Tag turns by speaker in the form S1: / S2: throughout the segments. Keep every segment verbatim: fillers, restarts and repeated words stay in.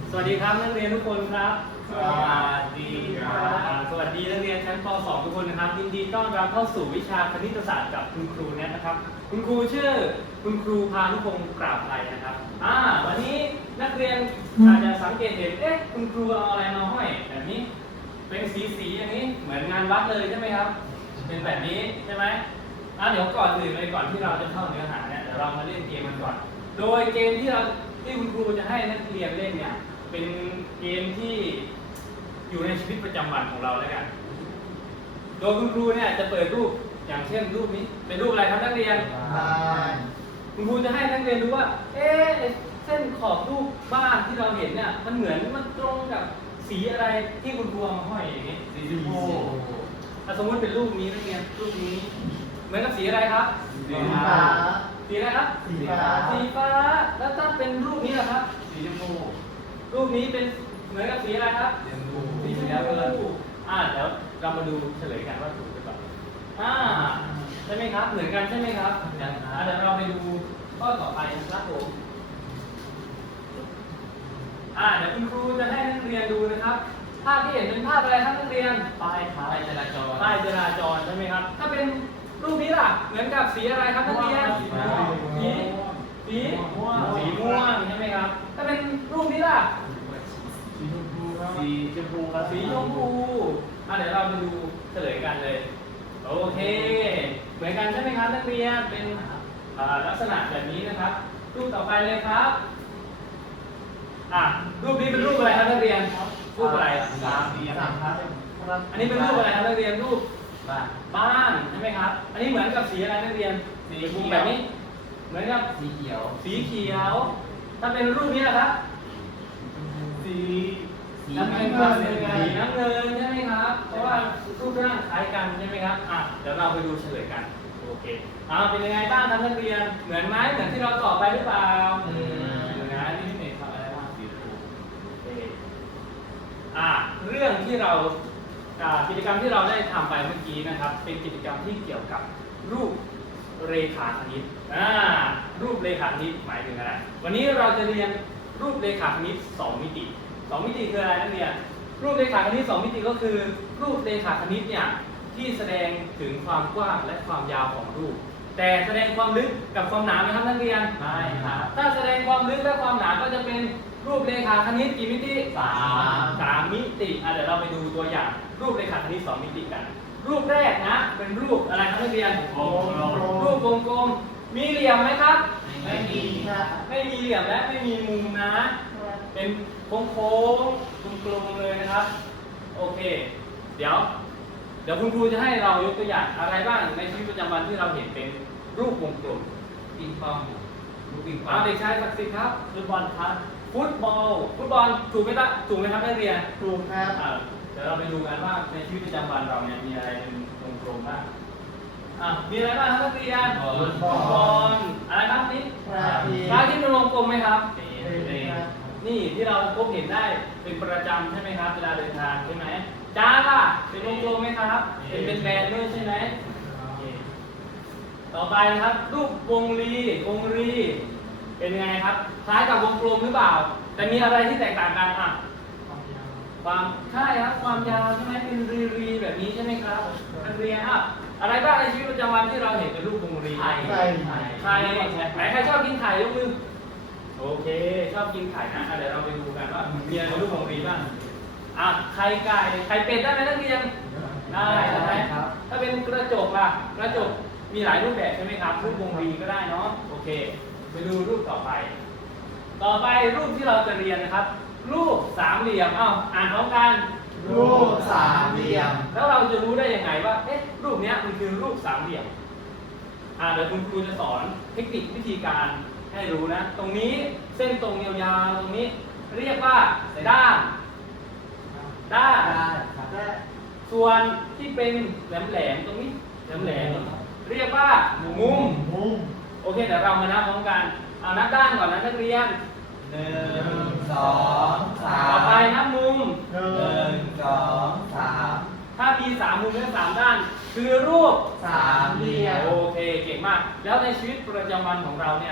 S1: สวัสดีครับนักเรียนทุกคนครับ
S2: สวัสดีครับ
S1: สวัสดีนักเรียนชั้นป .สอง ทุกคนนะครับยินดีต้อนรับเข้าสู่วิชาคณิตศาสตร์กับคุณครูแนทนะครับคุณครูชื่อคุณครูพานุพงศ์กราบไทยนะครับอ่าวันนี้นักเรียนอาจจะสังเกตเห็นเอ๊ะคุณครูเอาอะไรมาห้อยแบบนี้เป็นสีสีอย่างนี้เหมือนงานวัดเลยใช่ไหมครับเป็นแบบนี้ใช่ไหมอ่าเดี๋ยวก่อนอื่นเลยก่อนที่เราจะเข้าเนื้อหาเนี่ยเดี๋ยวเรามาเล่นเกมกันก่อนโดยเกมที่เราที่คุณครูจะให้นักเรียนเล่นเนี่ยเป็นเกมที่อยู่ในชีวิตประจำวันของเราแล้วกันโดยคุณครูเนี่ยจะเปิดรูปอย่างเช่นรูปนี้เป็นรูปอะไรครับนักเรียนคุณครูจะให้นักเรียนดูว่าเอ๊ะเส้นขอบรูปบ้านที่เราเห็นเนี่ยมันเหมือนมันตรงกับสีอะไรที่คุณครูเอามาห้อยอย่างนี้สีชมพูถ้าสมมติเป็นรูปนี้นักเรียนรูปนี้เหมือนกับสีอะไรครับ
S2: สีฟ้า
S1: สีอะไรครับ
S2: สีฟ้า
S1: สีฟ้าแล้วถ้าเป็นรูปนี้ล่ะครับ
S2: สีชมพู
S1: รูปนี้เป็นเหมือนกับสีอะไรครับ
S2: สีชมพู
S1: สีชมพูอ่าเดี๋ยวเรามาดูเฉลยกันว่าถูกหรือเปล่าอ่าใช่ไหมครับเหมือนกันใช่ไหมครับอ่าเดี๋ยวเราไปดูข้อต่อไปนะครับผมอ่าเดี๋ยวคุณครูจะให้นักเรียนดูนะครับภาพที่เห็นเป็นภาพอะไรครับนักเรียน
S2: ป้ายป้ายจราจร
S1: ป้ายจราจรใช่ไหมครับถ้าเป็นรูปนี้ล่ะเหมือนกับสีอะไรครับนักเรียนสีสีสีม่วงสีม่วงใช่ไหมครับถ้าเป็นรูปนี้ล่ะ
S2: สีชมพูครับสีชมพูครับ
S1: สีชมพูอ่ะเดี๋ยวเรามาดูเฉลยกันเลยโอเคเหมือนกันใช่ไหมครับนักเรียนเป็นลักษณะแบบนี้นะครับรูปต่อไปเลยครับอ่ะรูปนี้เป็นรูปอะไรครับนักเรียนรูปอะไร
S2: สามเหลี่ยมครับ
S1: อันนี้เป็นรูปอะไรครับนักเรียนรูป
S2: บ้าน
S1: บ้านใช่ไหมครับอันนี้เหมือนกับสีอะไรนักเรียนสีชมพูแบบนี้เหมือนกับ
S2: สีเขียว
S1: สีเขียวถ้าเป็นรูปนี้นะครับ
S2: สีสี
S1: น้ำเงินครับสีน้ำเงินใช่ไหมครับเพราะว่ารูปร่างคล้ายกันใช่ไหมครับอ่ะเดี๋ยวเราไปดูเฉลยกันโอเคอ่าเป็นยังไงบ้างครับนักเรียนเหมือนไหมเหมือนที่เราตอบไปหรือเปล่า
S2: อืม
S1: เหมือนนะนี่พี่เมย์ทำอะไรบ้างสีชมพูโอเคอ่ะเรื่องที่เรากิจกรรมที่เราได้ทำไปเมื่อกี้นะครับเป็นกิจกรรมที่เกี่ยวกับรูปเรขาคณิตอ่ารูปเรขาคณิตหมายถึงอะไรวันนี้เราจะเรียนรูปเรขาคณิตสองมิติสองมิติคืออะไรนักเรียนรูปเรขาคณิตสองมิติก็คือรูปเรขาคณิตเนี่ยที่แสดงถึงความกว้างและความยาวของรูปแต่แสดงความลึกกับความหนาไหมครับนักเรียน
S2: ไม่ครับ
S1: ถ้าแสดงความลึกและความหนาก็จะเป็นรูปเรขาคณิตกี่มิติ
S2: สาม
S1: สามมิติอ่ะเดี๋ยวเราไปดูตัวอย่างรูปเรขาคณิตสองมิติกันรูปแรกนะเป็นรูปอะไรครับนักเรียน
S2: วงกลม
S1: รูปวงกลมมีเหลี่ยมไหมครับ
S2: ไม่มีครับ
S1: ไม่มีเหลี่ยมและไม่มีมุมนะเป็นโค้งโค้งกลมๆเลยนะครับโอเคเดี๋ยวเดี๋ยวคุณครูจะให้เรายกตัวอย่างอะไรบ้างในชีวิตประจำวันที่เราเห็นเป็นรูปวงกลม
S2: ปิงปองลูกปิงปอ
S1: เอา
S2: ง
S1: เด็กชายศักดิ์สิทธิ์ครับ
S2: ฟุตบอลครับ
S1: ฟุตบอลฟุตบอลถูกไหมครับถูกไหมครับนักเรียน
S2: ถูกครับ
S1: เดี๋ยวเราไปดูกันว่าในชีวิตประจำวันเราเนี่ยมีอะไรเป็นวงกลมบ้างอ่ะมีอะไรบ้างครับนักเรียน
S2: ฟุตบอ
S1: ลอะไรครับนี่
S2: พระอาทิตย์
S1: พระอาทิตย์เป็นวงกลมไหมครับ
S2: เป็น
S1: นี่ที่เราพบเห็นได้เป็นประจำใช่ไหมครับเวลาเดินทางใช่ไหมจ้าล่ะเป็นวงกลมไหมครับเป็นเป็นแบนด้วยใช่ไหมต่อไปนะครับรูปวงรีวงรีเป็นไงครับคล้ายกับวงกลมหรือเปล่าแต่มีอะไรที่แตกต่างกันอ่ะความใช่ครับความยาวใช่ไหมเป็นรีรีแบบนี้ใช่ไหมครับนักเรียนอ่ะอะไรบ้างในชีวิตประจำวันที่เราเห็นเป็นรูปวงรี
S2: ไข่
S1: ไข่ไหนใครชอบกินไข่ยกมือโอเคชอบกินไข่นะเดี๋ยวเราไปดูกันว่ามีอะไรรูปวงรีบ้างอ่ะไข่ไก่ไข่เป็ดได้ไหมนักเรียนได้ใช่ไหมครับถ้าเป็นกระจกล่ะกระจกมีหลายรูปแบบใช่ไหมครับรูปวงรีก็ได้เนาะโอเคไปดูรูปต่อไปต่อไปรูปที่เราจะเรียนนะครับรูปสามเหลี่ยมเอ้าอ่านพร้อมกัน
S2: รูปสามเหลี่ยม
S1: แล้วเราจะรู้ได้ยังไงว่าเอ๊ะรูปนี้มันคือรูปสามเหลี่ยมอ่าเดี๋ยวคุณครูจะสอนเทคนิควิธีการให้รู้นะตรงนี้เส้นตรงยาวๆตรงนี้เรียกว่าด้านด้านส่วนที่เป็นแหลมๆตรงนี้แหลมๆเรียกว่ามุม
S2: มุม
S1: โอเคเดี๋ยวเรามานับพร้อมกันเอานับด้านก่อนนะนักเรียน
S2: หนึ่งสองสาม
S1: ต่อไปนับมุม
S2: หนึ่งสองสาม
S1: ถ้ามีสามมุมและสามด้านคือรูป
S2: สามเหลี่ยม
S1: โอเคเก่งมากแล้วในชีวิตประจำวันของเราเนี่ย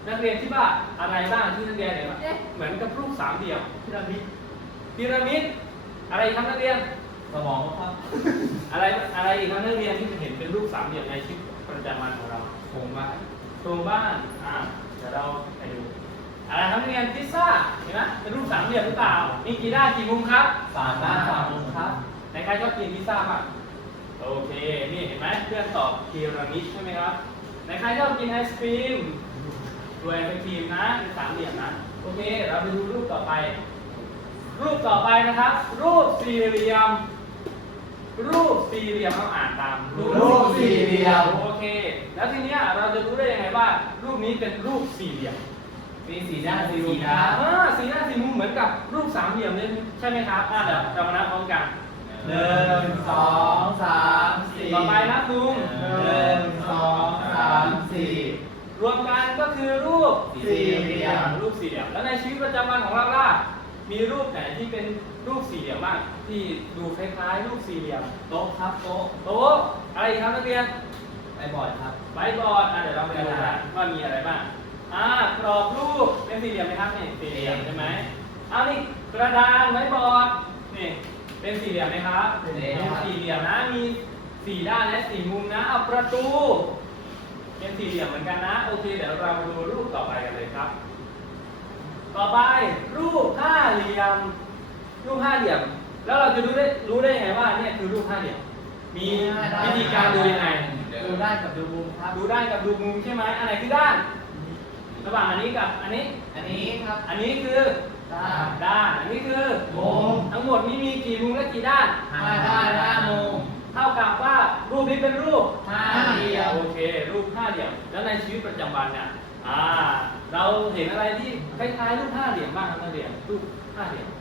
S1: นักเรียนคิดว่าอะไรบ้างที่นักเรียนเห็นว่าเอ๊ะเหมือนกับรูปสามเหลี่ยมพีระมิดพีระมิดอะไรครับนักเรียน
S2: สมองครับ
S1: อะไรอะไรอีกครับนักเรียนที่เห็นเป็นรูปสามเหลี่ยมในชีวิตประจำวันของเรา
S2: คงว่า
S1: โครงบ้านอ่าเดี๋ยวเราไปดูอะไรครับนักเรียนพิซซ่าเห็นไหมเป็นรูปสามเหลี่ยมหรือเปล่ามีกี่ด้านกี่มุมครับ
S2: สามด้านสามมุมครับ
S1: ไหนใครชอบกินพิซซ่ามากโอเคนี่เห็นไหมเพื่อนตอบพีระมิดใช่ไหมครับไหนใครชอบกินไอศครีมด้วยไอศครีมนะเป็นสามเหลี่ยมนะโอเคเราไปดูรูปต่อไป รูปต่อไปนะครับ รูปสี่เหลี่ยม รูปสี่เหลี่ยมเราอ่านตาม
S2: รูปสี่เหลี่ยม
S1: โอเค แล้วทีเนี้ยเราจะรู้ได้ยังไงว่า รูปนี้เป็นรูปสี่เหลี่ยม
S2: มีสี่ด้านสี่มุมครับ
S1: อ่าสี่ด้านสี่มุมเหมือนกับรูปสามเหลี่ยมเลยใช่ไหมครับอ่าเดี๋ยวเรามานับพร้อมกัน
S2: หนึ่งสองสามสี่
S1: ต่อไปนะลุง
S2: หนึ่งสองสามสี่
S1: รวมกันก็คือรูป
S2: สี่เหลี่ยม
S1: รูปสี่เหลี่ยม แล้วในชีวิตประจำวันของเราล่ะ มีรูปไหนที่เป็นรูปสี่เหลี่ยมบ้างที่ดูคล้ายๆ รูปสี่เหลี่ยม
S2: โต๊ะครับโต๊ะ
S1: โต๊ะอะไรอีกครับนักเรียน
S2: ไอบอร์ดครับ
S1: ไบบอร์ดอ่ะเดี๋ยวเราไปดูกันว่ามีอะไรบ้างอ่ากรอบรูปเป็นสี่เหลี่ยมไหมครับนี่สี่เหลี่ยมใช่ไหมเอานี่กระดานไบบอร์ดนี่เป็นสี่เหลี่ยมไหมครับ
S2: เป็นสี่เหลี่ยม
S1: สี่เหลี่ยมนะมีสี่ด้านและสี่มุมนะเอาประตู เป็นสี่เหลี่ยมเหมือนกันนะโอเคเดี๋ยวเรามาดูรูปต่อไปกันเลยครับ ต่อไปรูปห้าเหลี่ยม รูปห้าเหลี่ยม แล้วเราจะรู้ได้รู้ได้ยังไงว่าเนี่ยคือรูปห้าเหลี่ยม มีวิธีการดูยังไง
S2: ดูด้านกับดูมุมครับ
S1: ดูด้านกับดูมุมใช่ไหมอันไหนคือด้าน ระหว่างอันนี้กับอันนี้
S2: อันนี้ครับ
S1: อันนี้คือ
S2: ด้าน
S1: ด้าน อันนี้คือ
S2: มุม
S1: ทั้งหมดนี้มีกี่มุมและกี่ด้าน
S2: ห้าด้านห้ามุม
S1: เท่ากับว่ารูปนี้เป็นรูป
S2: ห้าเหลี่ยม
S1: โอเค รูปห้าเหลี่ยม แล้วในชีวิตประจำวันเนี่ยอ่า เราเห็นอะไรที่คล้ายๆรูปห้าเหลี่ยมบ้างครับนักเรียนรูปห้าเหลี่ยม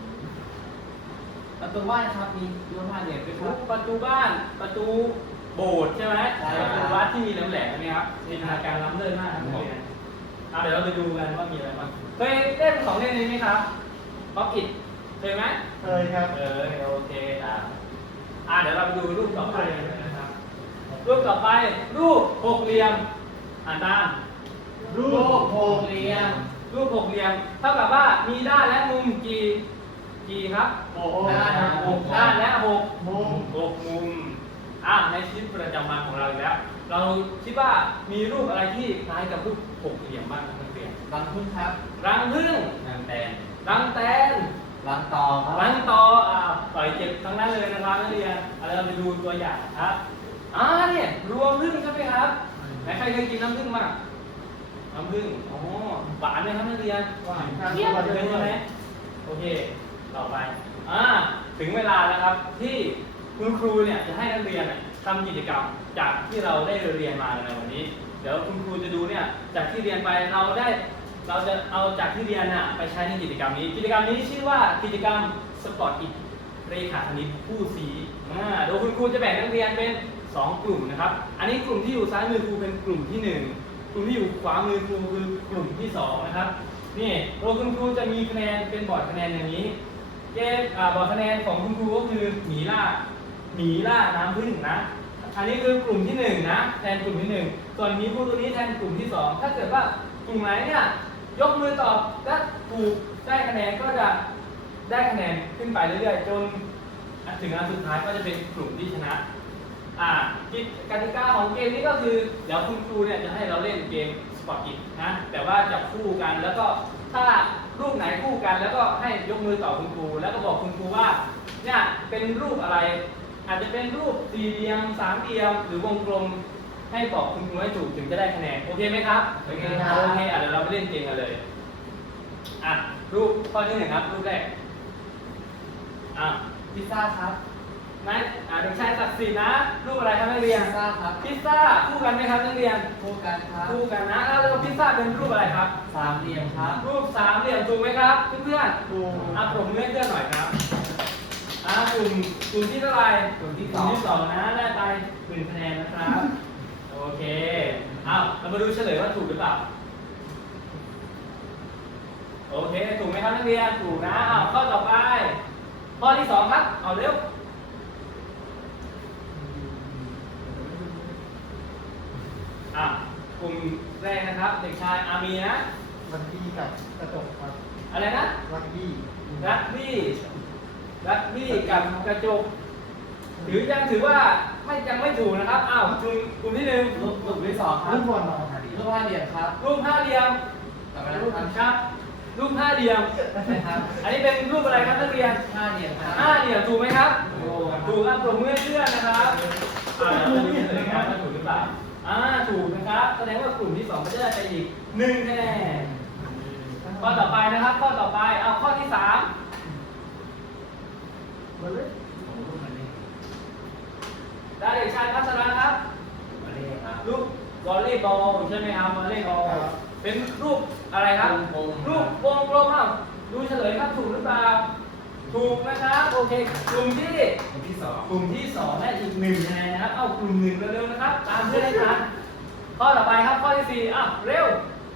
S2: ประตูบ้านครับมีรูปห้าเหลี่ยมด้วยค
S1: รู
S2: รับ
S1: ปประตูบ้าน ประตูโบสถ์ใช่ไหม
S2: ใช่
S1: ป
S2: ครับ
S1: ระตูวัดที่มีแหลมๆนี่ครับจินตนาการล้ำเลิศมากครับนักเรียนอ่าเดี๋ยวเราไปดูกันว่ามีอะไรบ้างเคยเล่นของเล่นนี้ไหมครับป๊อปอิทเคยไหม
S3: เคยครับ
S1: เออโอเคอ่ะอ่ะเดี๋ยวเราไปดูรูปต่อไปนะครับ รูปต่อไปรูปหกเหลี่ยมอ่านตาม
S3: รูปหกเหลี่ยม
S1: รูปหกเหลี่ยม เท่ากับว่ามีด้านและมุมกี่กี่ครับ
S3: หก
S2: ด้านหก
S1: ด้านและหก
S3: มุม
S1: หกมุมอ่ะในชีวิตประจำวันของเราอีกแล้ว เราคิดว่ามีรูปอะไรที่คล้ายกับรูปหกเหลี่ยมบ้างครับนักเรียน
S2: รังพึ่งครับ
S1: รังผึ้ง
S2: รังแตน
S1: รังแตน
S2: รังตอครับ
S1: รังตออ่าต่อยเจ็บทั้งนั้นเลยนะครับนักเรียนเอาเราไปดูตัวอย่างนะครับอ่าเนี่ยรวมผึ้งใช่ไหมครับไหนใครเคยกินน้ำผึ้งบ้างน้ำผึ้งอ๋อหวานไหมครับนักเรียน
S3: หวานครับ
S1: เยี่ยมเลยใช่ไหมโอเค ต่อไปอ่าถึงเวลาแล้วครับที่คุณครูเนี่ยจะให้นักเรียนเนี่ยทำกิจกรรมจากที่เราได้เรียนมาในวันนี้ เดี๋ยวคุณครูจะดูเนี่ยจากที่เรียนไปเราได้ เราจะเอาจากที่เรียนน่ะไปใช้ในกิจกรรมนี้ กิจกรรมนี้ชื่อว่ากิจกรรมสปอร์ตอิทเรขาคณิตคู่สีอ่าโดยคุณครูจะแบ่งนักเรียนเป็นสองกลุ่มนะครับ อันนี้กลุ่มที่อยู่ซ้ายมือครูเป็นกลุ่มที่หนึ่งกลุ่มที่อยู่ขวามือครูคือกลุ่มที่สองนะครับ นี่โดยคุณครูจะมีคะแนนเป็นบอร์ดคะแนนอย่างนี้ เกณฑ์อ่าบอร์ดคะแนนของคุณครูก็คือหมีล่าหมีล่าน้ำผึ้งนะ อันนี้คือกลุ่มที่หนึ่งนะแทนกลุ่มที่หนึ่งส่วนหมีครูตัวนี้แทนกลุ่มที่สองถ้าเกิดว่ากลุ่มไหนเนี่ยยกมือตอบและถูกได้คะแนนก็จะได้คะแนนขึ้นไปเรื่อยๆจนถึงอันสุดท้ายก็จะเป็นกลุ่มที่ชนะอ่ากิจกติกาของเกมนี้ก็คือเดี๋ยวคุณครูเนี่ยจะให้เราเล่นเกมสปอร์ตกิจนะแต่ว่าจับคู่กันแล้วก็ถ้ารูปไหนคู่กันแล้วก็ให้ยกมือตอบคุณครูแล้วก็บอกคุณครูว่าเนี่ยเป็นรูปอะไร อาจจะเป็นรูปสี่เหลี่ยมสามเหลี่ยมหรือวงกลมให้บอกคุณครูให้ถูกถึงจะได้คะแนนโอเคไหมครับ
S2: โอเคครับ
S1: โอเคอ่ะเดี๋ยวเราไปเล่นเกมกันเลยอ่ะรูปข้อที่หนึ่งครับรูปแรกอ่ะ
S2: พิซซ่าครับ
S1: นายอ่ะเด็กชายศักดิ์ศรีนะรูปอะไรครับนักเรียน
S2: พิซซ่าครับ
S1: พิซซ่าคู่กันไหมครับนักเรียน
S2: คู่กันครับ
S1: คู่กันนะแล้วพิซซ่าเป็นรูปอะไรครับ
S2: สามเหลี่ยมครับ
S1: รูปสามเหลี่ยมถูกไหมครับเพื่อน
S3: ถูก
S1: ๆอ่ะปรบมือให้เพื่อนหน่อยครับอ่ะกลุ่มกลุ่มที่เท่าไหร่
S2: กลุ่มที่
S1: ก
S2: ส
S1: ลุ่
S2: อ
S1: ม
S2: ง
S1: ที่สองนะได้ไปหนึ่งคะแนนนะครับ โอเคเอาเรามาดูเฉลยว่าถูกหรือเปล่า โอเค ถูกไหมครับนักเรียน ถูกนะเอาข้อต่อไป ข้อที่สองครับ เอาเร็ว อ่ะกลุ่มแรกนะครับ เด็กชายอามีนะ
S3: วันดี้กับกระจกครับ
S1: อะไรนะ
S3: วันดี้
S1: รักบี้รักบี้กับกระจกถือยังถือว่าไม่ยังไม่ถูกนะครับอ้าวกลุ่มกลุ่มที่หนึ่ง
S2: รูปรูปที่สองครับ
S3: ลูกบอลมา
S2: รูปห้าเหลี่ยมครับ
S1: รูปห้าเหลี่ยม
S2: ต่อไปนะ
S1: รูป
S2: ครับ
S1: ครับรูปห้าเหลี่ยม
S2: ใช่ครับ
S1: อันนี้เป็นรูปอะไรครับนักเรียน
S2: ห้าเหลี่ยมครับ
S1: ห้าเหลี่ยมถูกไหมครับถูกครับปรบมือให้เพื่อนนะครับอ่าเราจะดูเฉลยกันว่าถูกหรือเปล่าอ่าถูกนะครับแสดงว่ากลุ่มที่สองก็จะได้ไปอีกหนึ่งคะแนนข้อต่อไปนะครับ ข้อต่อไปเอาข้อที่สาม
S3: มาเลย
S1: ได้เด็กชายพัชระครับ
S2: มาเลยครับ
S1: รูปวอลเลย์บอลใช่ไหมครับวอลเลย์บอลเป็นรูปอะไรครับ
S2: วงกลม
S1: รูปวงกลมครับดูเฉลยครับถูกหรือเปล่าถูกนะครับโอเคกลุ่มที่
S2: รูปที่สอง
S1: กลุ่มที่สองได้อีกหนึ่งคะแนนนะครับเอากลุ่มหนึ่งเร็วๆนะครับ ตามเพื่อนให้ทันข้อต่อไปครับข้อที่สี่อ่ะเร็ว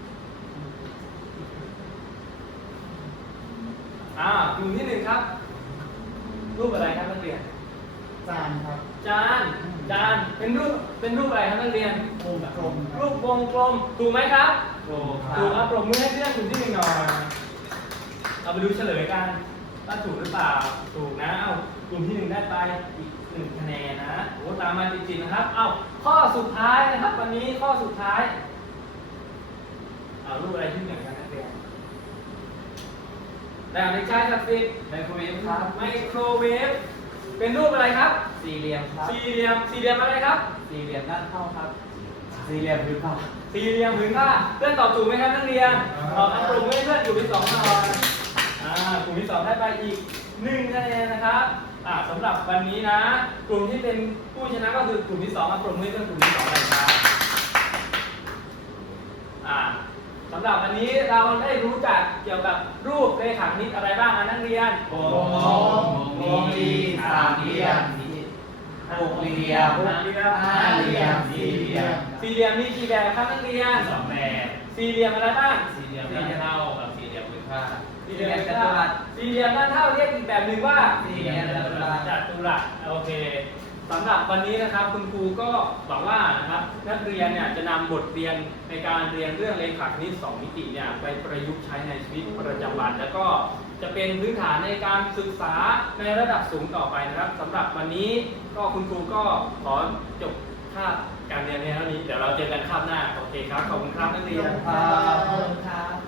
S1: อ่ากลุ่มที่หนึ่งครับ รูปอะไรครับนักเรียน
S3: จานครับ
S1: จานจานเป็นรูปเป็นรูปอะไรครับนักเรียน
S3: วงกลมค
S1: รู
S3: รับ
S1: ปวงกลมถูกไหมครับ
S2: ถูกครั
S1: ถูกครับ
S2: บ
S1: ปรบมือให้เพื่อนกลุ่มที่หนึ่งหน่อยเอาไปดูเฉลยกันว่าถูกหรือเปล่าถูกนะเอากลุ่มที่หนึ่งได้ไปอีกหนึ่งคะแนนนะโอ้ตามมาจริงๆนะครับเอาข้อสุดท้ายนะครับ วันนี้ข้อสุดท้ายเอารูปอะไรที่เหมือนกันนักเรียนแต่ในชายศักดิ์สิทธิ์
S2: ไมโครเวฟครับ
S1: ไมโครเวฟเป็นรูปอะไรครับ
S2: สี่เหลี่ยมครับ
S1: สี่เหลี่ยมสี่เหลี่ยมอะไรครับ
S2: สี่เหลี่ยมด้านเข้าครับ สี่เหลี่ยมพื้นผ้า
S1: สี่เหลี่ยมผืนผ้าเพื่อนตอบถูกไหมครับนักเรียนตอบกลุ่มให้เพื่อนกลุ่มที่สองหน่อยอ่ากลุ่มที่สองได้ไปอีกหนึ่งคะแนนนะครับอ่าสำหรับวันนี้นะ กลุ่มที่เป็นผู้ชนะก็คือกลุ่มที่สองมากลุ่มให้เพื่อนกลุ่มที่สองเลยครับอ่าสำหรับวันนี้เราได้รู้จักเกี่ยวกับรูปเลขาคณิตอะไรบ้างนะนักเรียน
S2: วงกลมวงรีสามเหลี่ยมหกเหลี่ยม
S1: หกเหลี่ยม
S2: ห้าเหลี่ยมสี่เหลี่ยม
S1: สี่เหลี่ยมมีกี่แบบครับนักเรียน
S2: สองแบบ
S1: สี่เหลี่ยมอะไรบ้าง
S2: สี่เหลี่ยมด้านเข้ากับสี่เหลี่ยมพื้นผ้า
S1: สี่เหลี่ยมจัตุรัสสี่เหลี่ยมด้านเท่าเรียกอีกแบบหนึ่งว่า
S2: สี่เหลี่ยมจัตุรัส
S1: จัตุรัสโอเคสำหรับวันนี้นะครับคุณครูก็หวังว่านะครับนักเรียนเนี่ยจะนำบทเรียนในการเรียนเรื่องเลขาคณิตสองมิติเนี่ยไปประยุกต์ใช้ในชีวิตประจำวัน แล้วก็จะเป็นพื้นฐานในการศึกษาในระดับสูงต่อไปนะครับสำหรับวันนี้ก็คุณครูก็ขอจบคาบการเรียนในเท่านี้เดี๋ยวเราเจอกันคาบหน้าโอเคครับขอบคุณครับนักเรียน
S2: ครับ